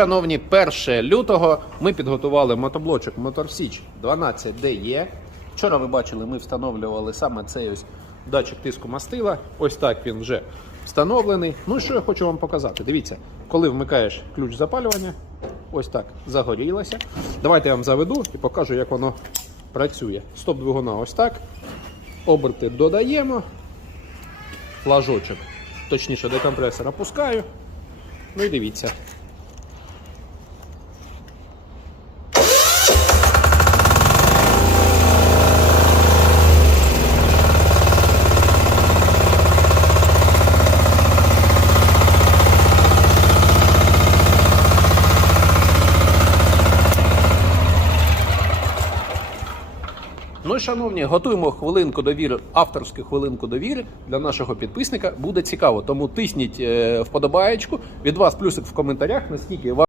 Шановні, 1 лютого ми підготували мотоблочок Моторсіч 12DE. Вчора ви бачили, ми встановлювали саме цей ось датчик тиску мастила. Ось так він вже встановлений. Ну і що я хочу вам показати? Дивіться, коли вмикаєш ключ запалювання, ось так загорілося. Давайте я вам заведу і покажу, як воно працює. Стоп двигуна ось так. Оберти додаємо. Флажочок, точніше, декомпресор опускаю. Ну і дивіться. Ну і шановні, готуємо хвилинку довіри, авторську хвилинку довіри для нашого підписника. Буде цікаво, тому тисніть е, вподобаєчку. Від вас плюсик в коментарях, наскільки вам.